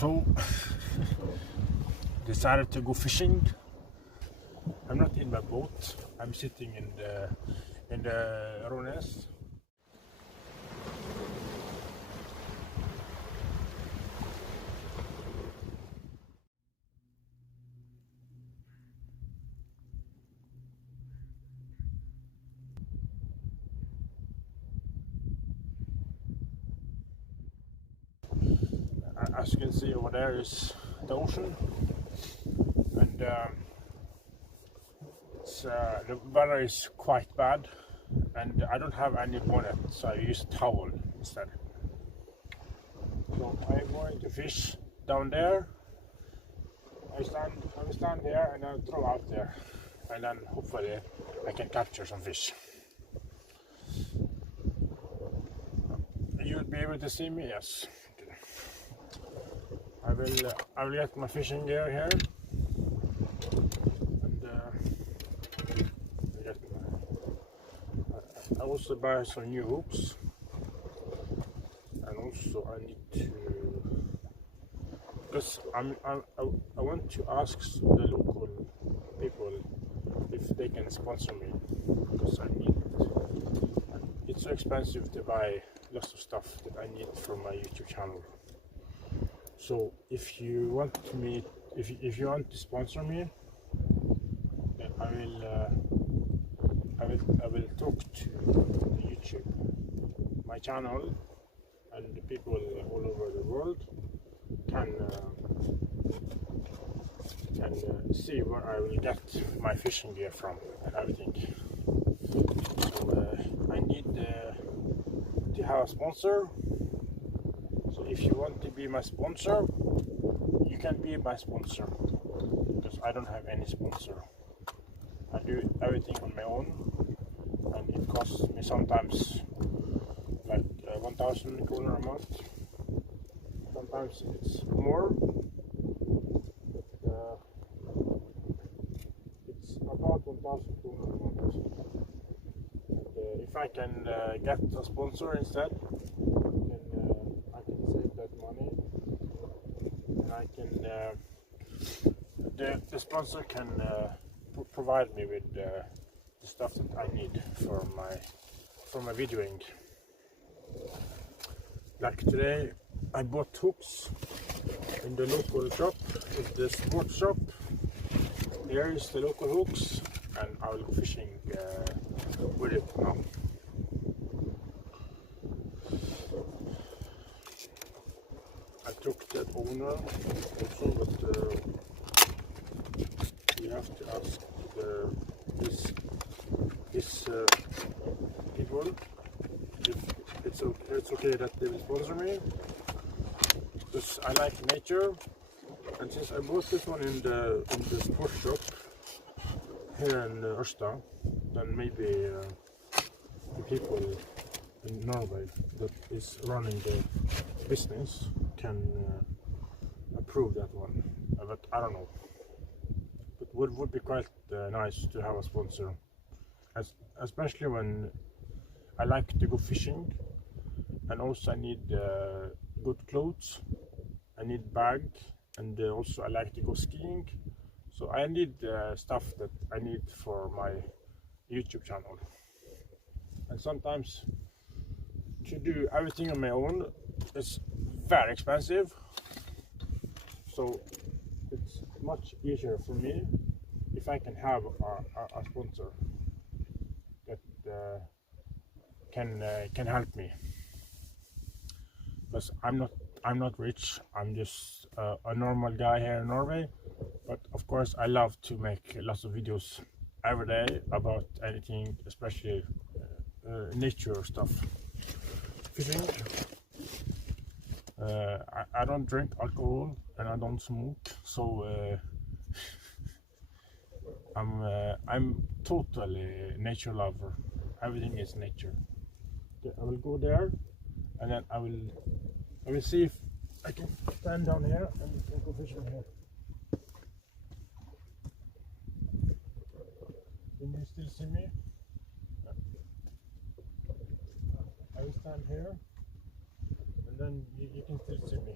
So decided to go fishing. I'm not in my boat. I'm sitting in the Rones. As you can see over there is the ocean, and the weather is quite bad, and I don't have any bonnet, so I use a towel instead. So I'm going to fish down there. I will stand there and I'll throw out there, and then hopefully I can capture some fish. You'll be able to see me, yes. I will get my fishing gear here, and I also buy some new hooks, and also I need to, because I want to ask the local people if they can sponsor me, because it's so expensive to buy lots of stuff that I need for my YouTube channel. So if you want to sponsor me, then I will talk to the YouTube, my channel, and the people all over the world can see where I will get my fishing gear from and everything. So I need to have a sponsor. So if you want to be my sponsor, you can be my sponsor, because I don't have any sponsor. I do everything on my own, and it costs me sometimes like 1,000 kroner a month. Sometimes it's more. It's about 1,000 kroner a month. And if I can get a sponsor instead, I can save that money, and I can the sponsor can provide me with the stuff that I need for my videoing. Like today, I bought hooks in the local shop, in the sports shop. Here is the local hooks, and I will go fishing with it now. I took that owner also, but we have to ask these people if it's okay that they will sponsor me, because I like nature, and since I bought this one in the sports shop here in Ørsta, then maybe the people in Norway that is running the business can approve that one, but I don't know. But would be quite nice to have a sponsor, especially when I like to go fishing, and also I need good clothes, I need bag, and also I like to go skiing, so I need stuff that I need for my YouTube channel. And sometimes to do everything on my own is very expensive, so it's much easier for me if I can have a sponsor that can help me, because I'm not rich. I'm just a normal guy here in Norway, but of course I love to make lots of videos every day about anything, especially nature stuff. Fishing. I don't drink alcohol and I don't smoke, so I'm totally nature lover. Everything is nature. Okay, I will go there, and then I will see if I can stand down here and go fishing here. Can you still see me? I will stand here, and then you can still see me.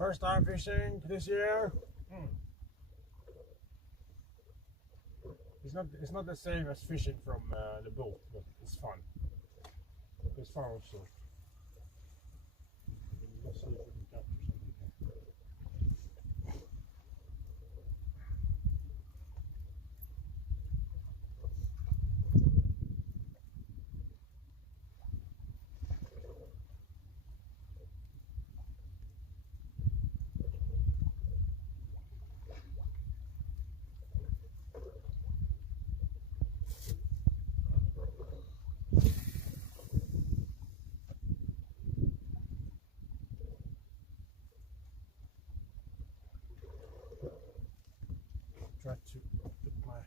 First time fishing this year. It's not the same as fishing from the boat, but it's fun. It's fun also. Let's see if we can capture something here. Try to put my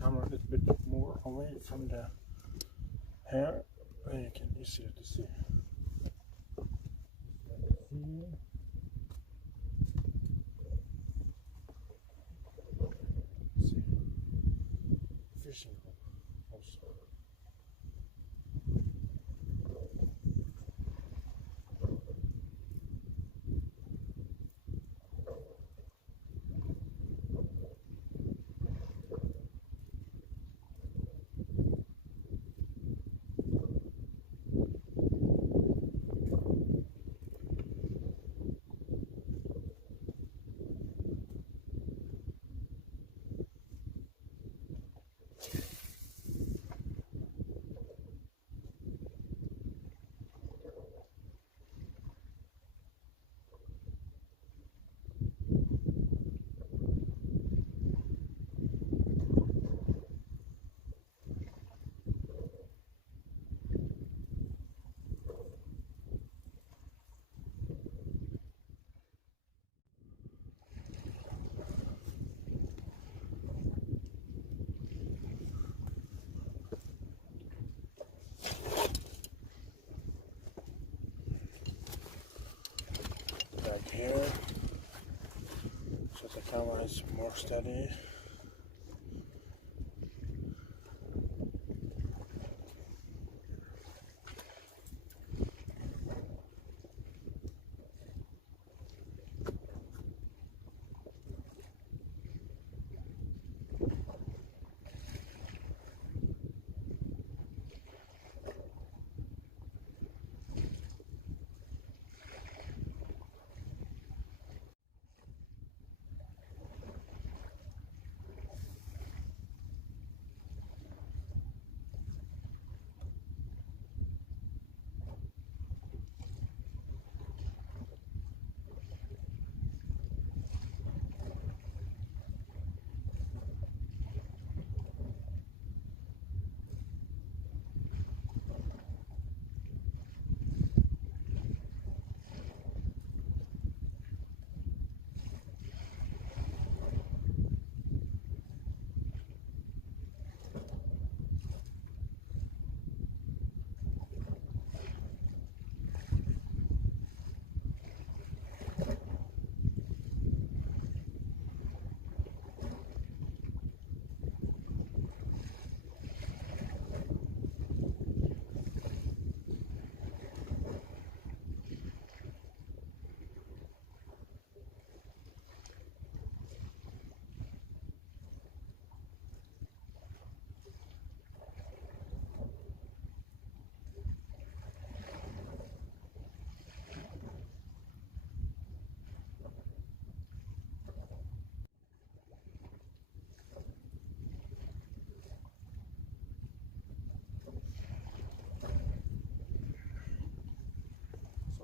camera a little bit more away from the hair, and you can easier to see. See, fishing also. Back here, so the camera is more steady.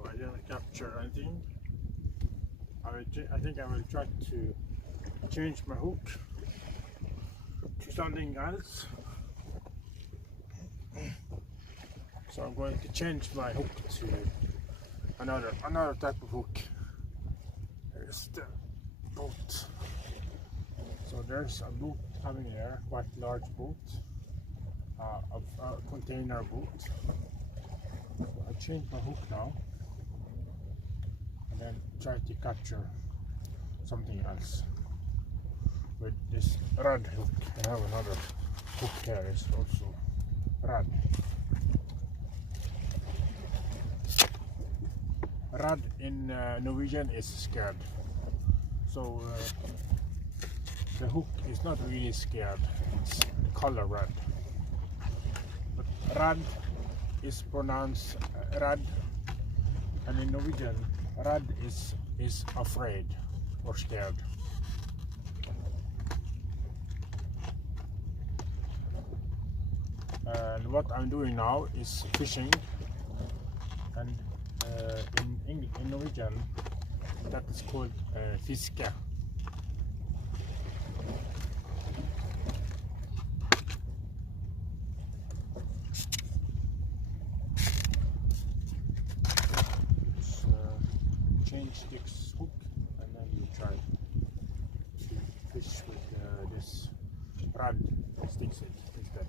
I didn't capture anything. I think I will try to change my hook to something else. So I'm going to change my hook to another type of hook. Here's the boat. So there's a boat coming here, quite large boat, a container boat. So I changed my hook now. And try to capture something else with this rod hook. I have another hook here, is also Rad in Norwegian is scared. So the hook is not really scared, it's the color red. But rad is pronounced rad, and in Norwegian, rad is afraid or scared. And what I'm doing now is fishing, and in Norwegian that is called fiske. Change this hook and then you try to fish with this rod sticks it instead.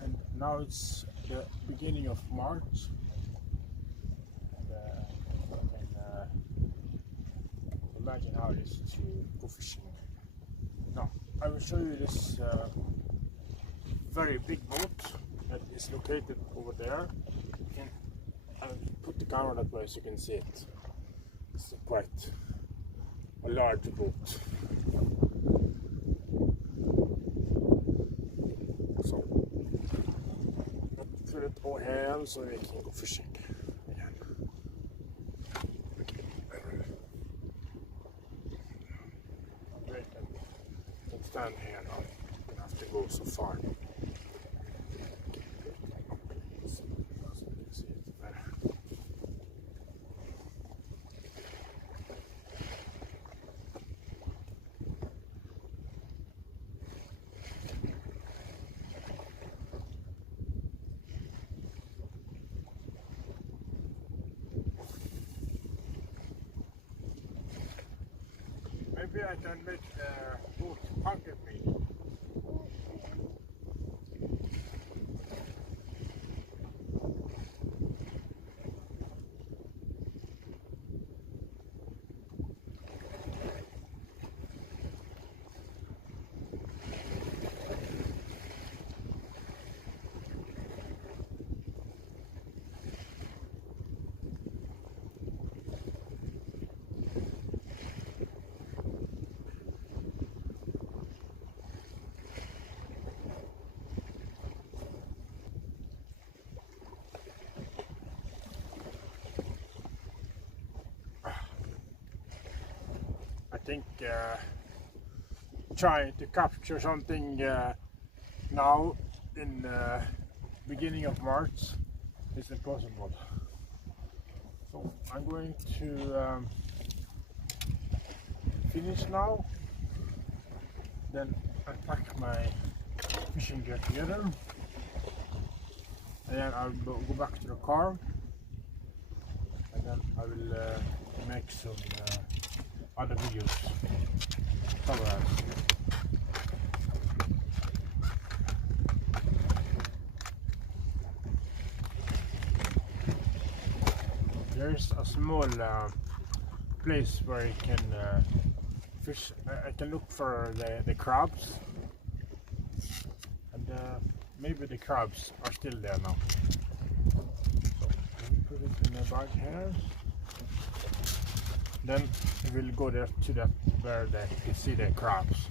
And now it's the beginning of March. Imagine how it is to go fishing. Now I will show you this very big boat that is located over there. I'll put the camera that way so you can see it. It's quite a large boat. So let's put it over here so we can go fishing again. Wait, I can stand here now. I don't have to go so far. Maybe I can make the boat pocket me. I think trying to capture something now in beginning of March is impossible. So I'm going to finish now, then I pack my fishing gear together, and then I'll go back to the car, and then I will make some other videos. There's a small place where you can fish. I can look for the crabs, and maybe the crabs are still there now. So put it in the bag here. Then we will go there to that where you see the crabs.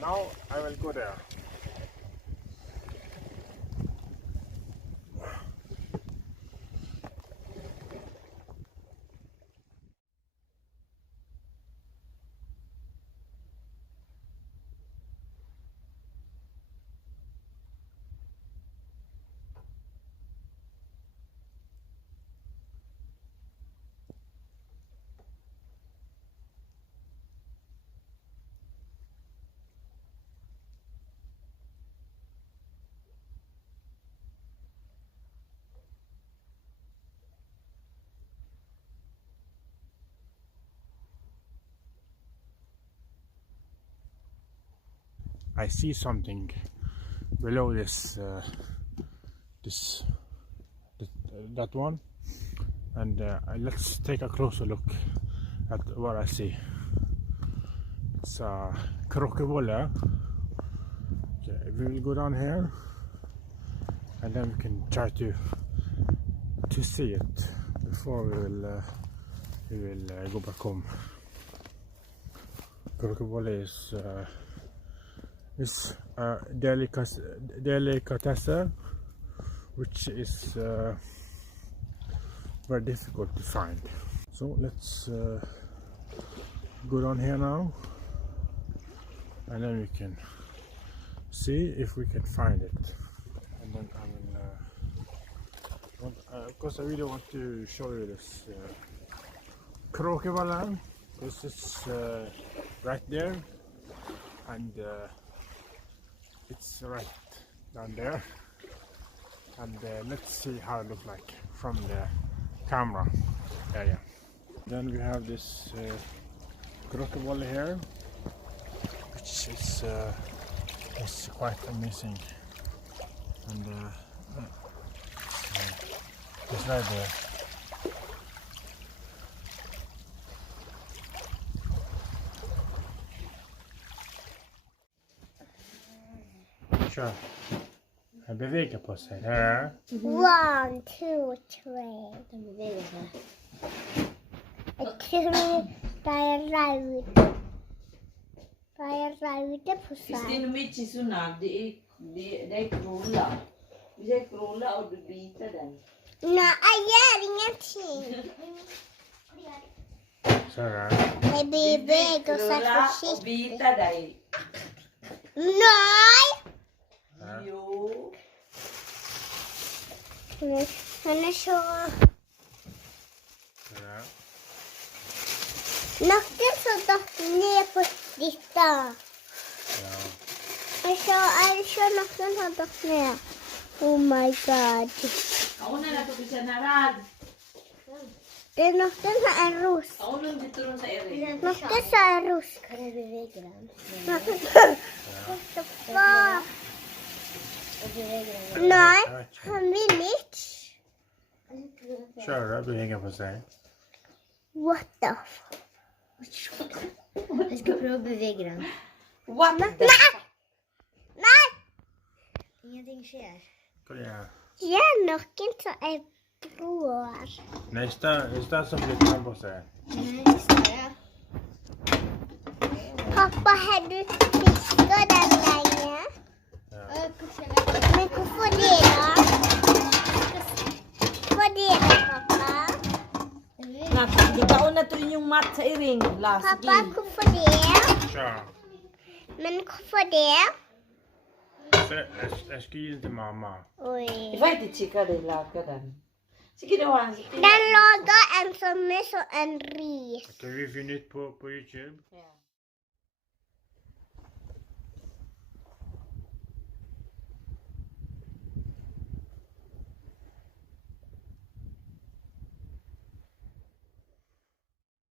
Now I will go there. I see something below this that one, and let's take a closer look at what I see. It's a krokevolle. Okay, we will go down here, and then we can try to see it before we will go back home. Krokevolle is a delicatessen, which is very difficult to find. So let's go down here now, and then we can see if we can find it. And then I will, of course, I really want to show you this krokevolle, because it's right there, and it's right down there. And let's see how it looks like from the camera area. Then we have this krokevolle here, which is quite amazing, and it's right there. Sure. Den beveger på sig. Här. 1, 2, 3. Den beveger sig. Jag tror det är röda på sig. Istället för mycket såna, det är kråla. Det är kråla och du biter den. Nej, jag gör ingenting. Så här. Det beveger sig Kråla och försiktigt. biter dig. Nej! Jo. Han är så... Här. Nacken så dock ner på ditta. Ja. Så nacken så dock ner. Oh my god. Ako na lang ito bisa narad. Det är nacken så en ros. Ako nung dito ron sa ere. Nacken så en ros. Kan jag beväga den? Nacken så far. Nej, han vill inte. Kör, beveger på sig. What the fuck? Jag ska prova att beväga den. What the Nej! Nej! Ingenting sker. Kom igen. Jag nacken så är bror. Nästa som flyttar på sig. Nej, det. Pappa, har du fiskat den länge? Ja. Men hvorfor det da? Hvorfor det da, pappa? Di ka na to inyong mat sa iring. Last Pappa, hvorfor det? Kör. Men hvorfor det? Jag ska ge den till mamma. Oi. Ifall inte chika det laga den. Sige det var. Den lager en som är så en ris. Kan vi finna ut på YouTube? Ja.